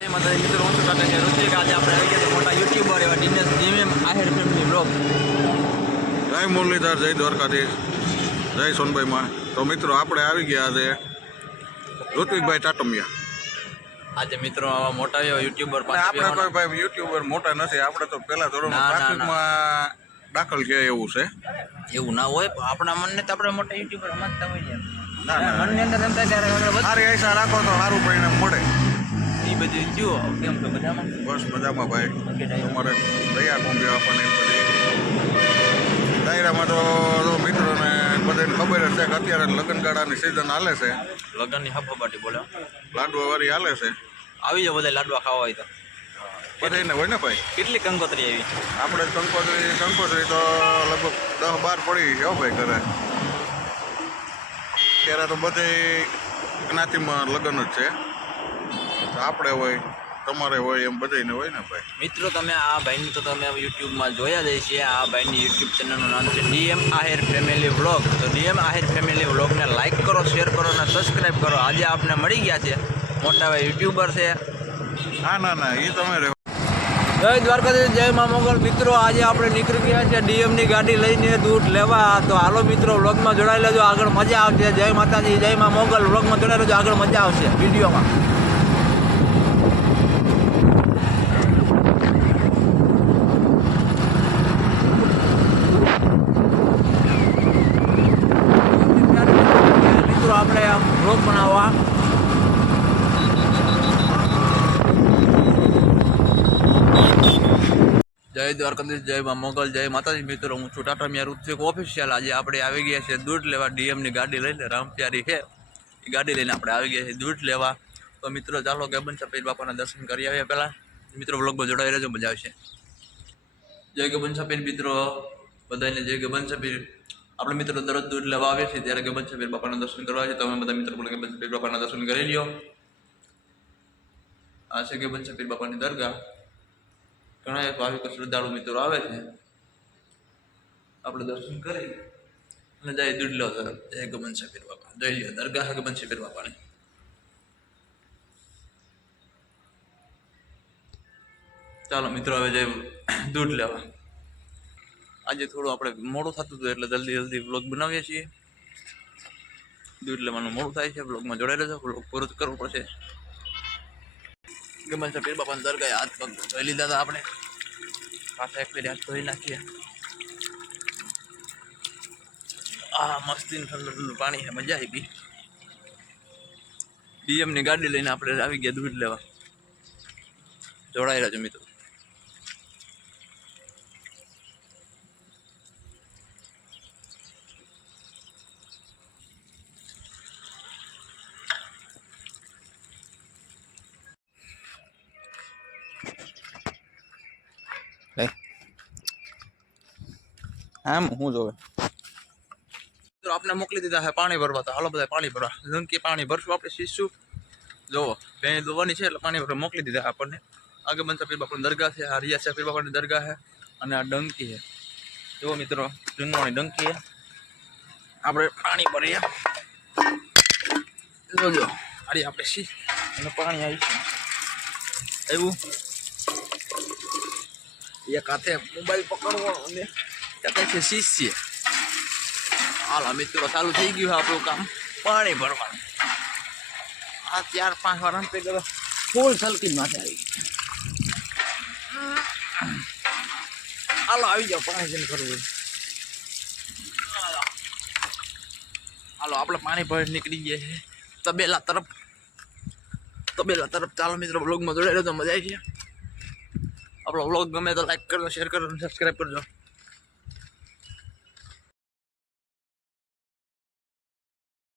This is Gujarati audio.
માતાજી મિત્રો, હું છું કાકા ઋતિક. આજે આપણે આવી ગયા મોટા યુટ્યુબર એવા Dinesh GM Ahir family blog. જય મુરલીધર, જય દ્વારકાધીશ, જય સોનભાઈમાં. તો મિત્રો આપણે આવી ગયા આજે ઋત્વિકભાઈ ટાટમિયા. આજે મિત્રો આવા મોટા એવા યુટ્યુબર આપણે કોઈ ભાઈ યુટ્યુબર મોટા નથી. આપણે તો પહેલા ધોરણમાં ટ્રાફિકમાં દાખલ છે એવું છે. એવું ના હોય, આપણા મનને તો આપણે મોટા યુટ્યુબર સમજતા હોઈએ. ના ના, મનની અંદર એમ થાય ત્યારે સારી આશા રાખો તો સારું પરિણામ મળે. એ બધું જુઓ કેમ કે બધામાં બસ મજામાં ભાઈ. તમારે દયા કોંબી આપણને બધી દાયરામાં તો મિત્રોને બધાને ખબર જ છે કે અત્યારે લગ્નગાળાની સિઝન હાલે છે. લગ્નની હફાબાટી બોલે, લાડવા વાળી હાલે છે. આવી જાવ બધા લાડવા ખાવા હોય તો. બધાને હોય ને ભાઈ. કેટલી કંકોત્રી આવી? આપણે કંકોત્રી તો લગભગ 10-12 પડી હો ભાઈ ઘરે. ત્યારે તો બધે જ્ઞાતિમાં લગ્ન જ છે. આપણે હોય, તમારે હોય, એમ બધાને હોય ને ભાઈ. મિત્રો તમે આ ભાઈની તો તમે યુટ્યુબમાં જોયા જ છે. આ ભાઈની યુટ્યુબ ચેનલનું નામ છે ડીએમ આહિર ફેમિલી વ્લોગ. તો ડીએમ આહિર ફેમિલી વ્લોગને લાઇક કરો, શેર કરો અને સબસ્ક્રાઈબ કરો. આજે આપણે મળી ગયા છે મોટા ભાઈ યુટ્યુબર છે. હા ના ના, એ તમે રહો. જય દ્વારકાધીશ, જય મા મોગલ. મિત્રો આજે આપણે નીકળી ગયા છે ડીએમની ગાડી લઈને દૂધ લેવા. તો હાલો મિત્રો, વ્લોગમાં જોડાઈ લેજો, આગળ મજા આવશે. જય માતાજી, જય મા મોગલ. વ્લોગમાં જોડાઈ લેજો, આગળ મજા આવશે વિડીયોમાં. મિત્રો આપણે આમ વ્લોગ બનાવવા જય દ્વારકાધીશ, જય મા મોગલ, જય માતાજી. મિત્રો હું છું ટાટમિયા ઋત્વિક ઓફિશિયલ. આજે આપણે આવી ગયા છે દૂધ લેવા. ડીએમની ગાડી લઈને, રામપ્યારી છે એ ગાડી લઈને આપણે આવી ગયા છે દૂધ લેવા. તો મિત્રો ચાલો ગબન સફેદ બાપાના દર્શન કરી આવ્યા. પહેલાં મિત્રો વ્લોગમાં જોડાઈ રહેજો, મજા આવશે. જય ગબન સફેદ મિત્રો, બધાને જય ગબન સફેદ. આપણે મિત્રો દરરોજ દૂધ લેવા આવીએ છીએ ત્યારે ગબન સફેદ બાપાના દર્શન કરવા છે. તમે બધા મિત્રો પણ ગબન સફેદ બાપાના દર્શન કરી લ્યો. આ છે ગબન સફેદ બાપાની દરગાહ. ઘણા ભાવિકો શ્રદ્ધાળુ મિત્રો આવે છે. આપણે દર્શન કરી અને જય દૂધ લો તરફ. જય ગબન સફેદ બાપા, જય દરગાહ ગબન સફેદ બાપાની. ચાલો મિત્રો હવે જય દૂધ લેવા. આજે થોડું આપણે મોડું થતું હતું એટલે જલ્દી વ્લોગ બનાવીએ છીએ. દૂધ લેવાનું મોડું થાય છે. વ્લોગમાં જોડાઈ રહેજો, વ્લોગ પૂરો કરવો પડશે. ગમન સફેદ બાપાને દરગાહે હાથ પગ ધોઈ લીધા હતા આપણે. પાછા એક ફેરી હાથ ધોઈ નાખીએ. આ મસ્તી ઠંડુ પાણી છે, મજા આવી ગઈ. ડીએમની ગાડી લઈને આપણે આવી ગયા દૂધ લેવા. જોડાઈ રહેજો મિત્રો. આમ હું જોવે તો આપણે મોકલી દીધા છે પાણી ભરવા. તો હાલો બધા પાણી ભરવા. ડંકી પાણી ભરશું આપણે. શીશું જોવો ભેં દોવાની છે એટલે પાણી ભરવા મોકલી દીધા આપણને. આગળ ગબન સફેદ બાપાની દરગાહ છે, આ રિયા સફેદ બાપાની દરગાહ છે અને આ ડંકી છે. જુઓ મિત્રો, જૂનવાણી ડંકી છે. આપણે પાણી ભરીએ. જોજો અરે આપણે શી અને પાણી આવ્યું એક હાથે મોબાઈલ પકડવો અને છે શીશીએ. હાલો મિત્રો, ચાલુ થઈ ગયું આપણું કામ પાણી ભરવાનું. આ 4-5 વાર અંતે કરો ફૂલ સલકી માથે આવી ગઈ. હાલો આવી જાઓ, પાણી જઈને કરવું. હાલો આપણે પાણી ભરી નીકળી ગયા છે તબેલા તરફ. ચાલો મિત્રો, બ્લોગમાં જોડાઈ રહ્યો તો મજા આવી છે. આપણો વ્લોગ ગમે તો લાઈક કરજો, શેર કરજો અને સબસ્ક્રાઈબ કરજો.